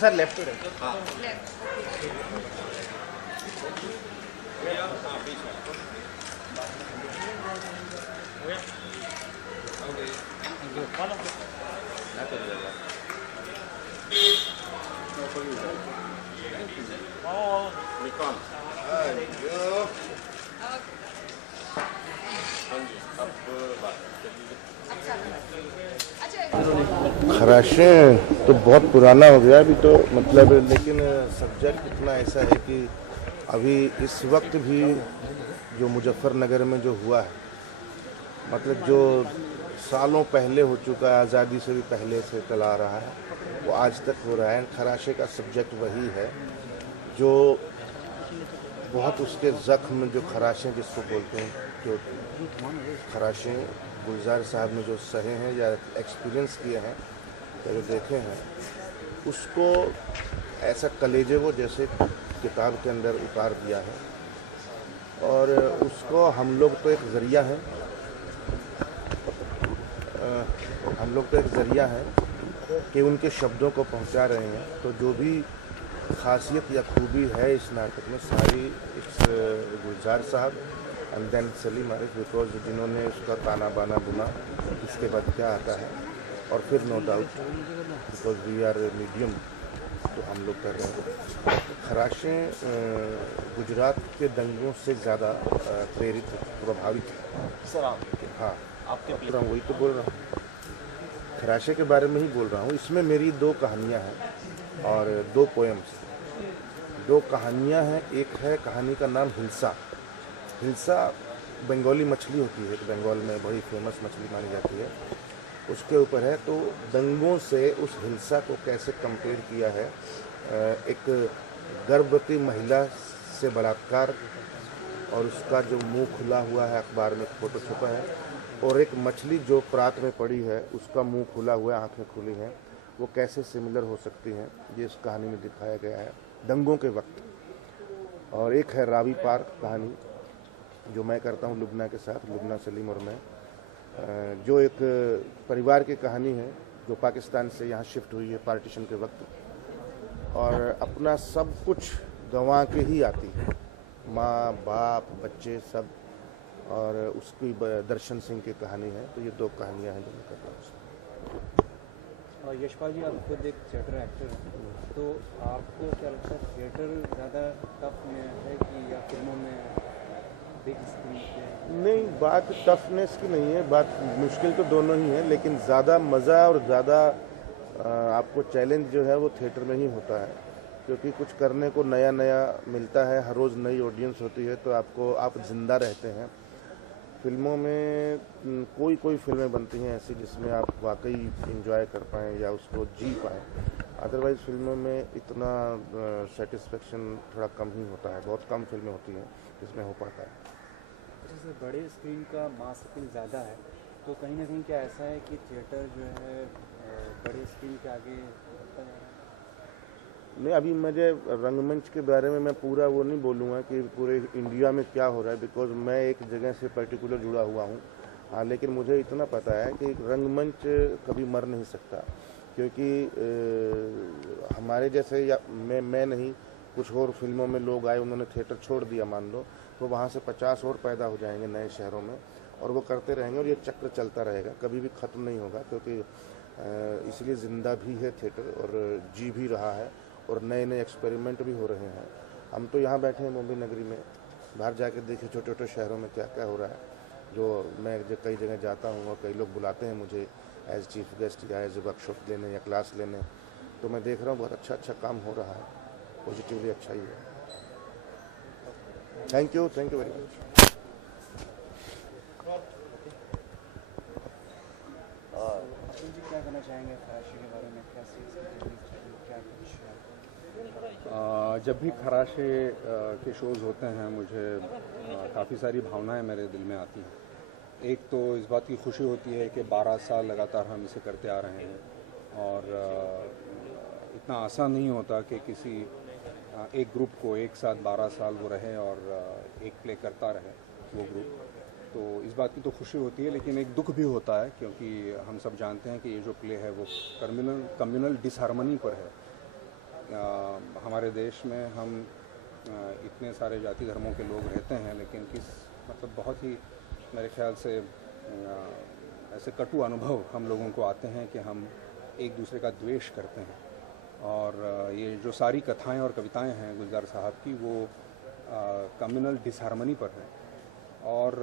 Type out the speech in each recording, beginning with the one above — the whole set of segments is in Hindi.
Sir left to right. खराशें तो बहुत पुराना हो गया अभी तो मतलब, लेकिन सब्जेक्ट इतना ऐसा है कि अभी इस वक्त भी जो मुजफ्फरनगर में जो हुआ है, मतलब जो सालों पहले हो चुका है, आज़ादी से भी पहले से चला आ रहा है, वो आज तक हो रहा है। खराशे का सब्जेक्ट वही है जो बहुत उसके ज़ख्म, जो खराशें जिसको बोलते हैं, जो खराशें गुलजार साहब ने जो सहे हैं या एक्सपीरियंस किए हैं या जो देखे हैं, उसको ऐसा कलेजे वो जैसे किताब के अंदर उतार दिया है। और उसको हम लोग तो एक ज़रिया है, हम लोग तो एक ज़रिया है कि उनके शब्दों को पहुंचा रहे हैं। तो जो भी खासियत या खूबी है इस नाटक में, सारी इस गुलजार साहब and then Salim Arif, because जिन्होंने उसका ताना बाना बुना, इसके बाद क्या आता है, और फिर no doubt because we are medium तो हम लोग कर रहे हैं। खराशें गुजरात के दंगों से ज़्यादा प्रेरित प्रभावित है। सर आप हाँ, आपके वही तो बोल रहा हूँ, खराशे के बारे में ही बोल रहा हूँ। इसमें मेरी दो कहानियाँ हैं और दो पोएम्स। दो कहानियाँ हैं, एक है कहानी का नाम हिल्सा। हिल्सा बंगाली मछली होती है, बंगाल में बड़ी फेमस मछली मानी जाती है, उसके ऊपर है। तो दंगों से उस हिल्सा को कैसे कंपेयर किया है, एक गर्भवती महिला से बलात्कार, और उसका जो मुंह खुला हुआ है, अखबार में फोटो छपा है, और एक मछली जो प्रात में पड़ी है, उसका मुंह खुला हुआ है, आंखें खुली हैं, वो कैसे सिमिलर हो सकती हैं, ये इस कहानी में दिखाया गया है दंगों के वक्त। और एक है रावी पार्क कहानी, जो मैं करता हूँ लुबना के साथ, लुबना सलीम और मैं, जो एक परिवार की कहानी है जो पाकिस्तान से यहाँ शिफ्ट हुई है पार्टीशन के वक्त, और अपना सब कुछ गंवा के ही आती है, माँ बाप बच्चे सब, और उसकी दर्शन सिंह की कहानी है। तो ये दो कहानियाँ हैं जो मैं कर रहा हूँ। यशपाल जी, आप खुद एक थिएटर एक्टर हैं, तो आपको क्या लगता है थिएटर ज़्यादा टफ में है कि या फिल्मों में बिग स्क्रीन पे? नहीं, बात टफनेस की नहीं है, बात मुश्किल तो दोनों ही है, लेकिन ज़्यादा मज़ा और ज़्यादा आपको चैलेंज जो है वो थिएटर में ही होता है, क्योंकि कुछ करने को नया नया मिलता है, हर रोज़ नई ऑडियंस होती है, तो आप ज़िंदा रहते हैं। फिल्मों में कोई फिल्में बनती हैं ऐसी जिसमें आप वाकई इंजॉय कर पाएँ या उसको जी पाएँ, अदरवाइज़ फिल्मों में इतना सेटिस्फेक्शन थोड़ा कम ही होता है। बहुत कम फिल्में होती हैं जिसमें हो पाता है। जैसे बड़े स्क्रीन का मास अपील ज़्यादा है, तो कहीं ना कहीं क्या ऐसा है कि थिएटर जो है बड़े स्क्रीन के आगे बढ़ता जा रहा है? नहीं, अभी मुझे रंगमंच के बारे में मैं पूरा वो नहीं बोलूँगा कि पूरे इंडिया में क्या हो रहा है, बिकॉज मैं एक जगह से पर्टिकुलर जुड़ा हुआ हूँ। हाँ, लेकिन मुझे इतना पता है कि रंगमंच कभी मर नहीं सकता, क्योंकि हमारे जैसे, या मैं नहीं, कुछ और फिल्मों में लोग आए, उन्होंने थिएटर छोड़ दिया मान लो, तो वहाँ से 50 और पैदा हो जाएंगे नए शहरों में, और वो करते रहेंगे, और ये चक्र चलता रहेगा, कभी भी ख़त्म नहीं होगा, क्योंकि इसलिए ज़िंदा भी है थिएटर और जी भी रहा है, और नए नए एक्सपेरिमेंट भी हो रहे हैं। हम तो यहाँ बैठे हैं मुंबई नगरी में, बाहर जाके देखिए छोटे छोटे शहरों में क्या क्या हो रहा है, जो मैं कई जगह जाता हूँ और कई लोग बुलाते हैं मुझे एज चीफ गेस्ट या एज वर्कशॉप लेने या क्लास लेने, तो मैं देख रहा हूँ बहुत अच्छा काम हो रहा है, पॉजिटिवली अच्छा ही है। Thank you very much. Atul ji क्या कहना चाहेंगे खराशे के बारे में? क्या कुछ? जब भी खराशे के शोज़ होते हैं, मुझे काफ़ी सारी भावनाएं मेरे दिल में आती हैं। एक तो इस बात की खुशी होती है कि 12 साल लगातार हम इसे करते आ रहे हैं, और इतना आसान नहीं होता कि किसी एक ग्रुप को एक साथ 12 साल वो रहे और एक प्ले करता रहे वो ग्रुप। तो इस बात की तो खुशी होती है, लेकिन एक दुख भी होता है, क्योंकि हम सब जानते हैं कि ये जो प्ले है वो कम्युनल डिसहार्मनी पर है। हमारे देश में हम इतने सारे जाति धर्मों के लोग रहते हैं, लेकिन मतलब बहुत ही मेरे ख्याल से ऐसे कटु अनुभव हम लोगों को आते हैं कि हम एक दूसरे का द्वेष करते हैं। और ये जो सारी कथाएं और कविताएं हैं गुलजार साहब की, वो कम्युनल डिसहार्मनी पर हैं। और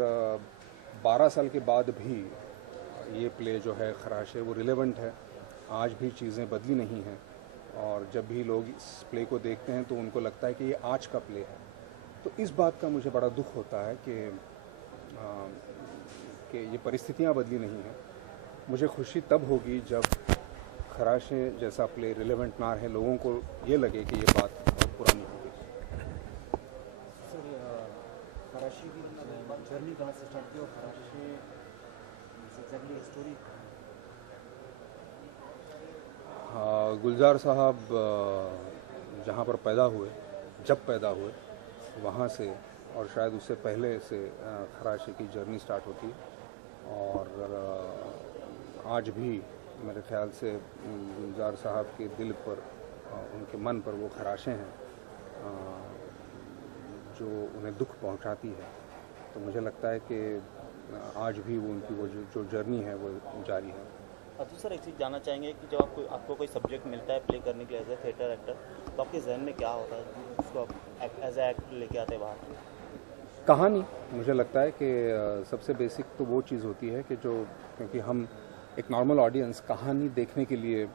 12 साल के बाद भी ये प्ले जो है खराशे, वो रिलेवेंट है। आज भी चीज़ें बदली नहीं हैं, और जब भी लोग इस प्ले को देखते हैं तो उनको लगता है कि ये आज का प्ले है। तो इस बात का मुझे बड़ा दुख होता है कि ये परिस्थितियाँ बदली नहीं हैं। मुझे खुशी तब होगी जब खराशे जैसा प्ले रिलेवेंट ना रहे, लोगों को ये लगे कि ये बात बहुत पुरानी हो गई। सर, खराशे की जर्नी कहाँ से स्टार्ट की और खराशे एग्जैक्टली स्टोरी? गुलजार साहब जहाँ पर पैदा हुए, जब पैदा हुए, वहाँ से और शायद उससे पहले से खराशे की जर्नी स्टार्ट होती है। और आज भी मेरे ख्याल से गुलजार साहब के दिल पर, उनके मन पर वो खराशें हैं जो उन्हें दुख पहुंचाती है। तो मुझे लगता है कि आज भी वो उनकी वो जो जर्नी है वो जारी है। अतुल सर, एक चीज़ जानना चाहेंगे कि जब आपको कोई सब्जेक्ट मिलता है प्ले करने के लिए एज ए थिएटर एक्टर, तो आपके जहन में क्या होता है उसको आप एज ए एक्ट लेके आते हैं बाहर? कहानी, मुझे लगता है कि सबसे बेसिक तो वो चीज़ होती है कि जो, क्योंकि हम एक नॉर्मल ऑडियंस कहानी देखने के लिए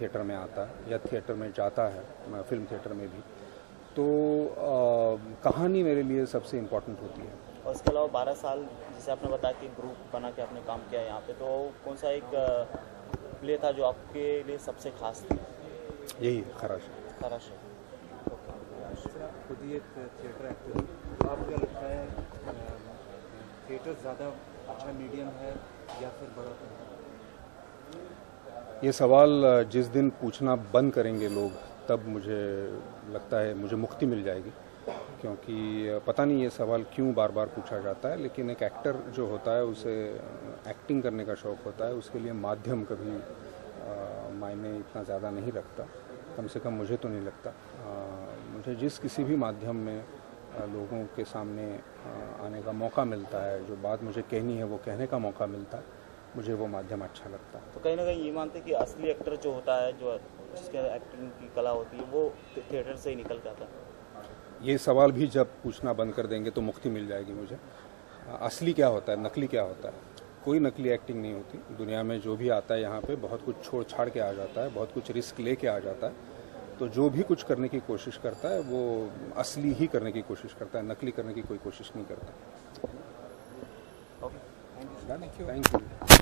थिएटर में आता है या थिएटर में जाता है, फिल्म थिएटर में भी, तो कहानी मेरे लिए सबसे इम्पोर्टेंट होती है। और इसके अलावा 12 साल जैसे आपने बताया कि ग्रुप बना के आपने काम किया यहाँ पे, तो कौन सा एक प्ले था जो आपके लिए सबसे खास था? यही खराशे। खराशे। सर, आप खुद ही एक थिएटर एक्टर हैं, तो आपको क्या लगता है थिएटर ज़्यादा अच्छा मीडियम है या फिर बड़ा? ये सवाल जिस दिन पूछना बंद करेंगे लोग, तब मुझे लगता है मुझे मुक्ति मिल जाएगी। क्योंकि पता नहीं ये सवाल क्यों बार बार पूछा जाता है, लेकिन एक एक्टर जो होता है उसे एक्टिंग करने का शौक़ होता है, उसके लिए माध्यम कभी मायने इतना ज़्यादा नहीं रखता, कम से कम मुझे तो नहीं लगता। मुझे जिस किसी भी माध्यम में लोगों के सामने आने का मौका मिलता है, जो बात मुझे कहनी है वो कहने का मौका मिलता है, मुझे वो माध्यम अच्छा लगता है। तो कहीं ना कहीं ये मानते हैं कि असली एक्टर जो होता है, जो जिसके एक्टिंग की कला होती है, वो थिएटर से ही निकल के आता है? ये सवाल भी जब पूछना बंद कर देंगे तो मुक्ति मिल जाएगी मुझे। असली क्या होता है, नकली क्या होता है? कोई नकली एक्टिंग नहीं होती। दुनिया में जो भी आता है यहाँ पे बहुत कुछ छोड़ छाड़ के आ जाता है, बहुत कुछ रिस्क लेके आ जाता है। तो जो भी कुछ करने की कोशिश करता है वो असली ही करने की कोशिश करता है, नकली करने की कोई कोशिश नहीं करता। Okay, thank you. Thank you.